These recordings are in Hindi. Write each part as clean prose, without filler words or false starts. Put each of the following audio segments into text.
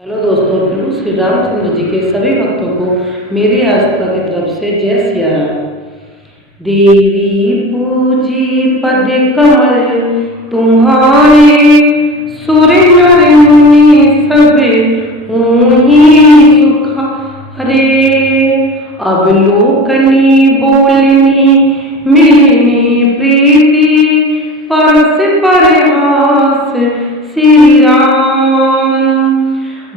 हेलो दोस्तों, प्रभु श्री रामचंद्र जी के सभी भक्तों को मेरी आस्था की तरफ से जय सिया राम। देवी पूजी पद कमल तुम्हारे, सुर नर मुनि सब ऊही सुखारे। अब लोकनी बोलनी मिलनी प्रीति, परस परहास श्री राम।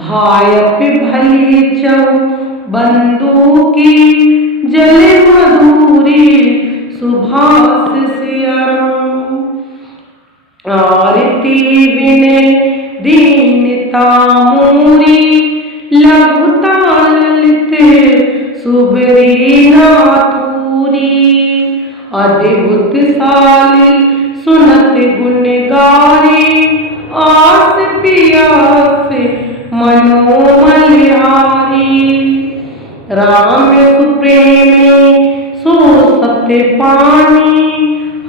भायप भले चौ बंधु की, जल मधुरी सुभाष सिया राम। आरती विनय दीनता मोरी, लघुता ललित सुबरी नाथूरी। अद्भुत साली सुनत गुण गारी, आस पियास मनोमल हारी। राम सुप्रेमी सो सत्य पानी,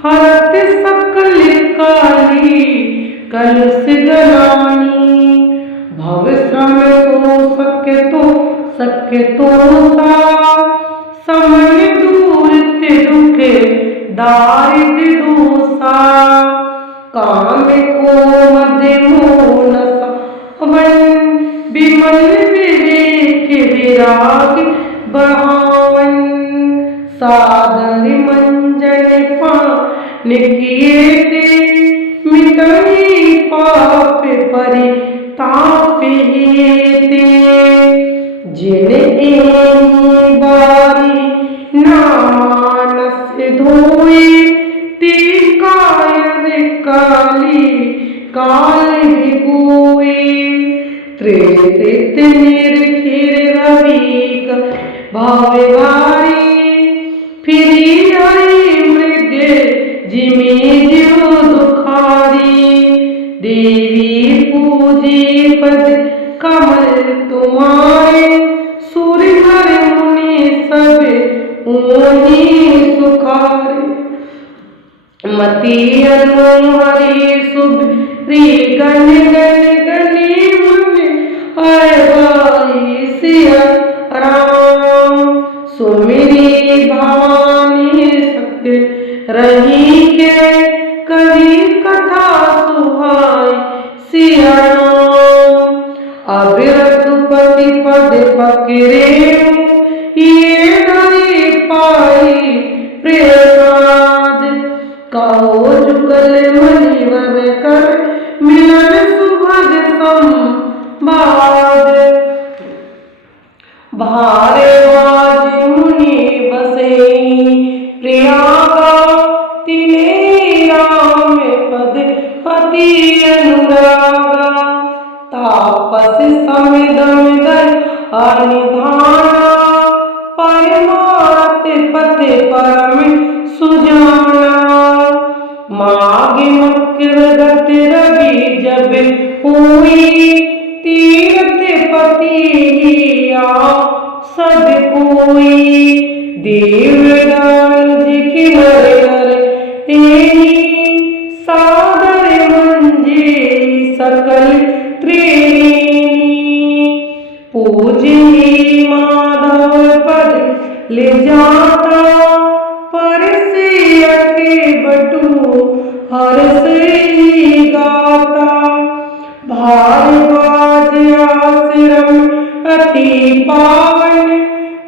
हरत सकल काली कलुष गलानी। भव श्रम सो सख्य तो सा, समन दूर दुख दारिद्र दोषा। काम को मध्य मोन विमल विवेक विराग बहावन। सादर मंजन पान किए ते, मिटई पाप परिताप हेते। जिन एक बारी नामानस धोए, ते कायर काली काल भिगोए। त्रेत निर्खिर रविक भावगारी, फिरी आई मृग जिमी जीव दुखारी। देवी पूजी पद कमल तुम्हारे, सुर नर मुनि सब ऊही सुखारे। मति अनुहरि सुब्री गण गण गणी मन, आए सिया राम। सुमिरी भवानी सत्य रही के, कवि कथा सुहाई सिया राम। अब रघुपति पद पकड़े, ये धरी पाई प्रसाद। कहो जुगल मनिवर कर, मिलन सुभग संवाद। भारे बाज मुनि बसे प्रियागा, तिने राम पद पति अनुरागा। तापस समिदम अनिधाना, परमात पति परम सुजाना। माग मकर गति रवि जब हुई, तीर्थ पति सब कोई। देवदान जी नर नर तेनी, सादर मंजे सकल त्रिवेणी। पूजी माधव पद ले जाता, परसे अके बटू हर से गाता। भारद्वाज आश्रम अति पावन,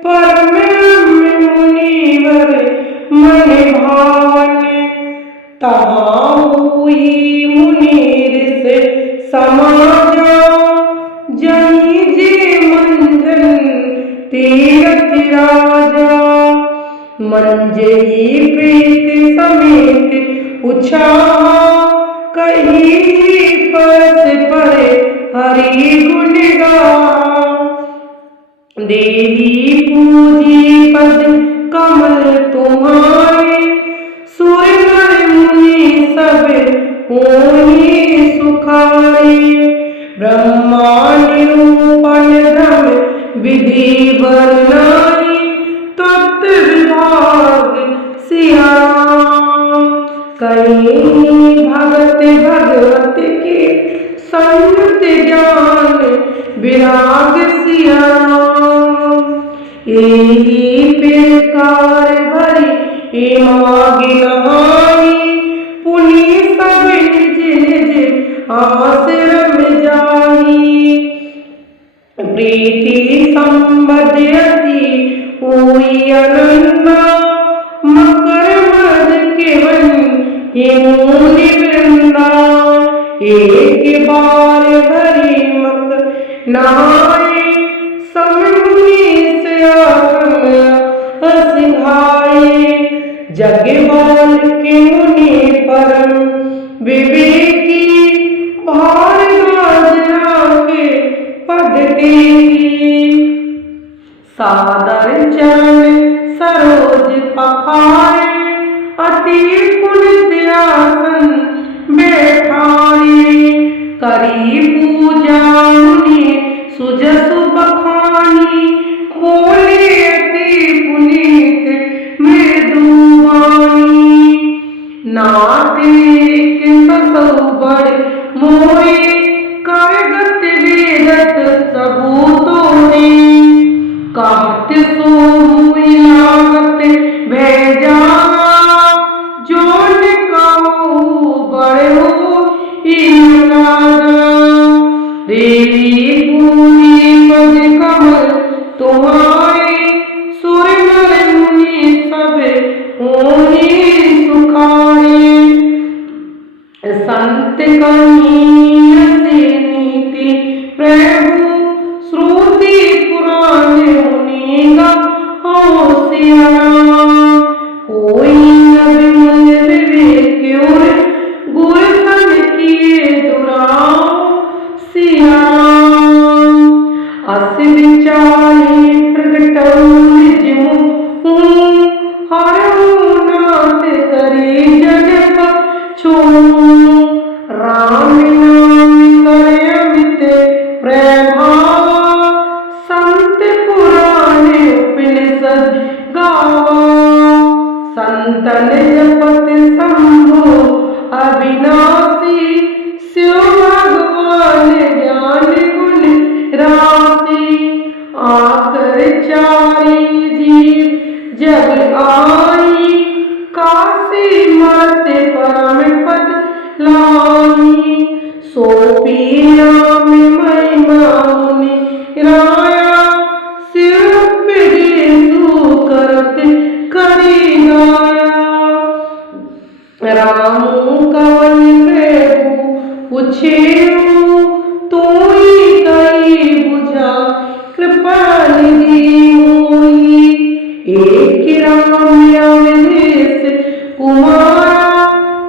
परम मुनिवर मन भावन। तहाँ हुई मुनि से समाजा, जही जे मंजन तीरथ राजा। मंजई प्रीत समेत उछाहा, कहीं परस परे हरि गुण गा। देवी पूजी पद कमल तुम्हारे, सुर नर मुनि सब ऊही सुखारे। ब्रह्मा निरूपण धर्म विधि वर्णाई, तत्व विभाग सिया राम। कहीं भगत भगवत के संत ज्ञान विराग सिया राम। एही प्रकार भरी ए मागी नहाई, पुनि सब निज निज आश्रम जाई। प्रीति संबद्धति हुई अनन्ना, मकर मद केवल मुनि वृंदा। एक बार भरी मक नहाए, सब मुनि से सिंहाए। जगवाल के मुनि परम विवेकी, भारद्वाज के पद टेकी। सादर चरण सरोज पखारे, अति पुनित आसन बैठाए। करी पूजा मुनि सुजसु बखानी, बोले अति पुनीत मृदुवाणी। नातिक ससु बड़ मोए, करगत वेदत सबूतों। कहत सो हुई लागत भेजा, जोन कहू बड़ो इनादा। देवी भूमि पद कमल तुम्हारे, सुर नर मुनि सब होने सुखारे। संत कनीय से नीति प्रभु, श्रुति पुराण मुनि गा होशियारा। कोई न विमल विवेक और गुरधन किए दुराव सिया। अस विचारी प्रगटौ निज मुँह, हरहु नाथ करे जन पछु। राम नाम करे अमित प्रभावा, संत पुराण उपनिषद गावा। संतन जपत शंभु अविनाशी, शिव भगवान ज्ञान गुण राशि। आकर चारी जीव जग आई, काशी मत परम पद लाई। सोपी नाम महिमा मुनि राया, शिव विदेशु करत करी गाया। रामू कवन प्रभु पूछेऊ, तोई कई बुझा कृपा निधि मोई। एक राम अवधेश कुमारा,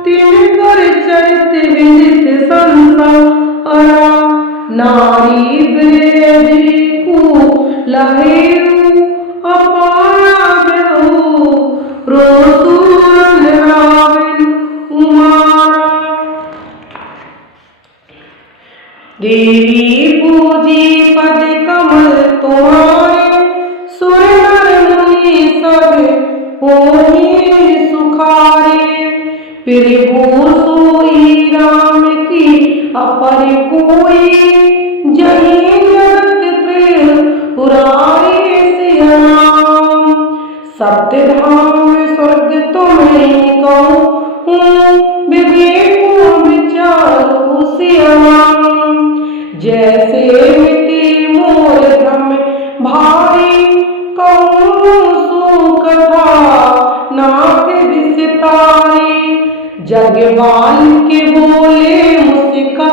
तिनकर चरित विदित संसारा। नारी ब्रज को लहेऊ, अपारा बेहू रोसुरन रावण उमारा। देवी पूजी पद कमल तुम्हारे, सुर नर मुनि सब होने सुखारे। प्रभु सोई राम की अपर कोई, जही जगत त्रिपुरारी सिया राम। सत्य धाम स्वर्ग तुम्हें कहूँ, विवेको विचारो सिया राम। जैसे मिट्टी मोर भ्रम भारी, कहूँ सो कथा नाथ विस्तारी। जगवाल के बोले मुस्का,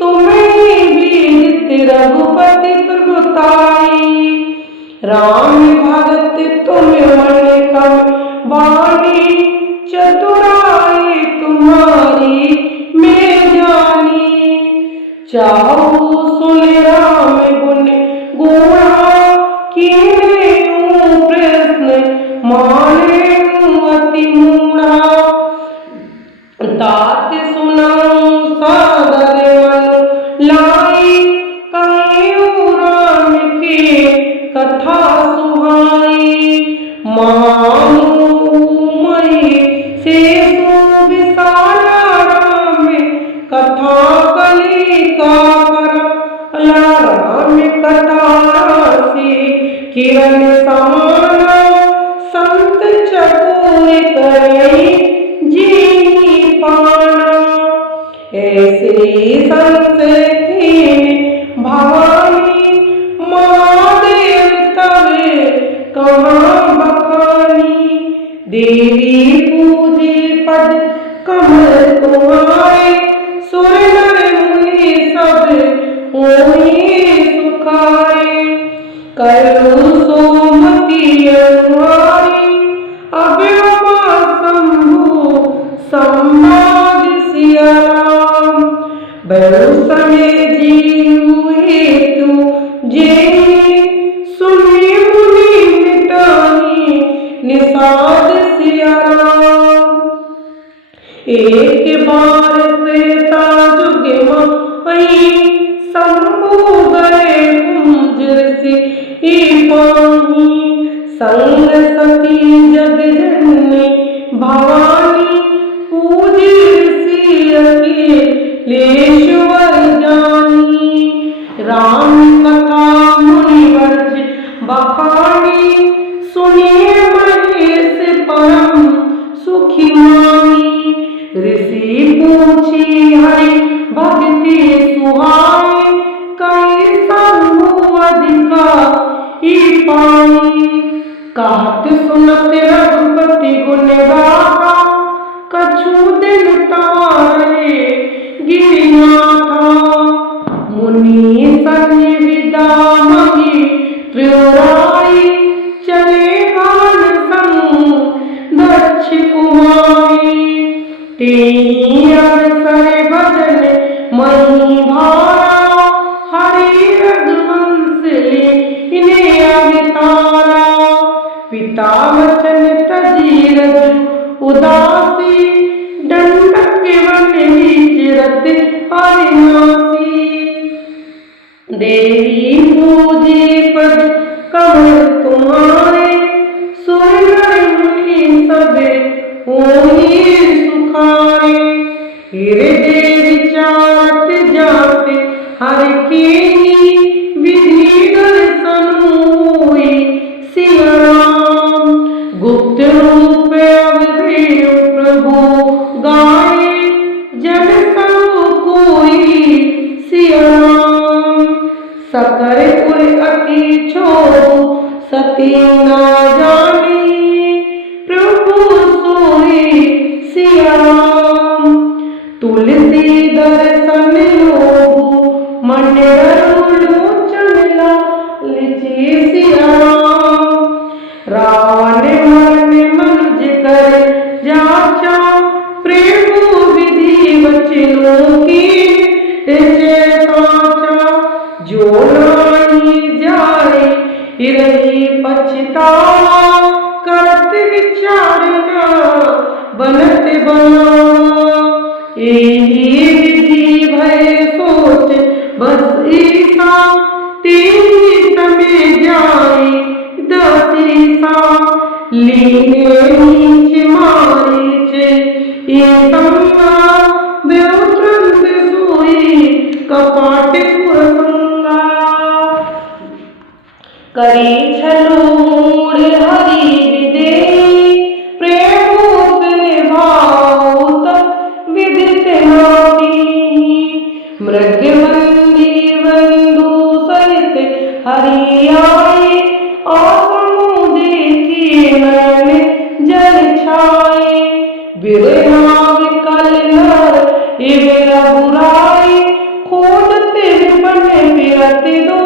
तुम्हें विदित रघुपति प्रभुताई। राम भगत तुम मन कम वाणी, चतुराई तुम्हारी मैं जानी। चाहू सुन राम गुण गुणा, कीने प्रश्न माने अति मूढ़ा। तात सुनाऊं सादर मन लाई, कहियो राम की कथा सुहाई। महामोमयी शेषु विशाला राम, कथा कलिका कर समाना संत चकोर करे जी पाना। ऐसे संत थे भवानी महादेव तब कहाँ बखानी। देवी पूजे पद कमल तुम्हारे सुर नर मुनि सब होई सुखारे। करो सोमति अनुहारी अभ्यमा शंभु संवाद सिया राम। बरो समय जीव हेतु जे सुने मुनि मिटाई निषाद सिया राम। एक बार त्रेता जुग माई शंभु गए कुंज ऋषि पानी। संग सती जग जननी भवानी पूजी ऋषि अखिलेश्वर जानी। राम कथा मुनिवर्ज बखानी सुनिए महेश परम सुखी मानी। ऋषि पूछी हरि भक्ति सुहाई कई शंभु अधिका ही पाई। कहत सुनत रघुपति गुण गाथा कछु दिन तारे गिरिनाथा। मुनि सन्नि विदा मही त्रिपुरारी चले गान संग दक्ष कुमारी। तेहि अवसर भजन मही भारा हरि रघुवंश इन्हें अवतारा। पिता वचन तजी रजु उदासी दंडक वन विचरत अविनाशी। देवी पूजे पद कमल तुम्हारे सुर नर मुनि सब होई सुखारे। हृदय विचारत जात हर केहि विधि दर्शन होई सिया राम। गुप्त रूप अवधेय प्रभु गाए जन सब कोई सिया राम। सकर पुर अति छोड़ु सती न जानी प्रभु सोई सिया राम। तुलसी दर्शन लोभु मन डरु लोचन लालची सिया राम। रावण मरन मनुज कर जाचा प्रेम विधि वचनों की साचा। जो नाई जाए रही पछतावा करत विचारना बनत बनावा। यही विधि भय सोच बस ईसा तेरी समय जाए दसीसा। लीने नीच मारीच ईसंगा बेउत्रंत सोई कपाट पुरसंगा। करी छलो मूढ़ हरि विदेही प्रेम निभाऊत विदित नाती। मृगवंदी बंधु सहित हरि आए और देखी नयन जल छाए। बिरहा विकल नर इवर बुराई खोजते बन फिरत दो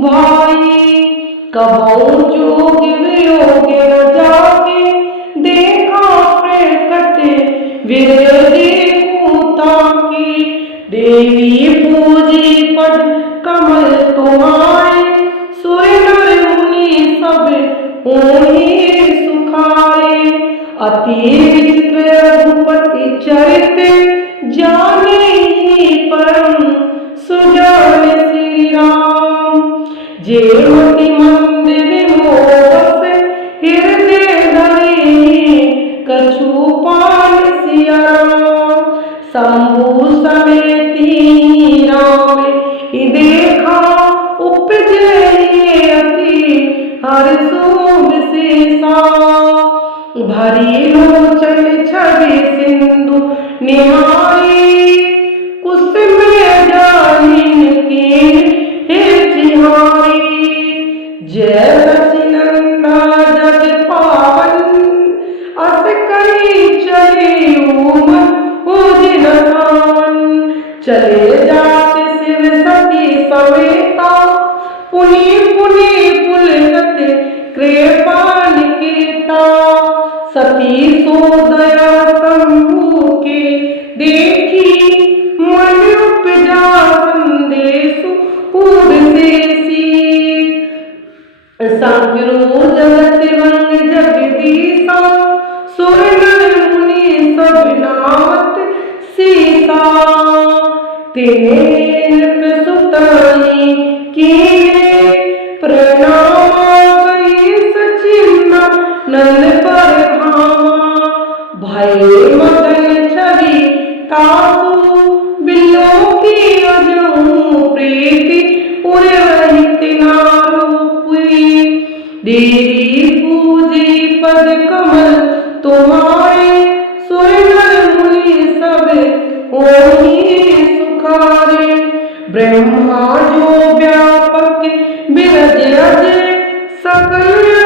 भाई। कबहु जोग वियोग न जाके देखा प्रकट विरधि की। देवी पूजी पद कमल तुम्हारे सुर नर मुनि सब होई सुखारे। अति विचित्र रघुपति चरित जाने ही परम सुजान श्री राम। जे मति मंद विमोह हृदय धरि कछु पाल सिया राम। शंभु समेती राम देखा उपजे अति हर सो विशेषा भरी लोचन छवि सिंधु निहारी कुसुम जालिन के हे जिहारी जय सचिनंदा जग पावन अस कहीं चले उमर हो जिनसान चले जाते शिव सती समेता पुनि पुनि पुलकत कृपा निकेता सती सो दया शंभु के देखी मन उपजा संदेश पूर्देसी संगिरो जगत वंग जगदीशा सुर नर मुनि सब नामत सीता तेने नृप सुताई कीने प्रणाम कई सचिन्ना नंद पर धामा भय मगन छवि काहू बिल्लो की अजू प्रीति उर्वहित नारूपी देवी पूजी पद कमल तुम्हारे सुर नर मुनि सब ओहि सुखारे ब्रह्मा जो व्यापक बिरज रज सकल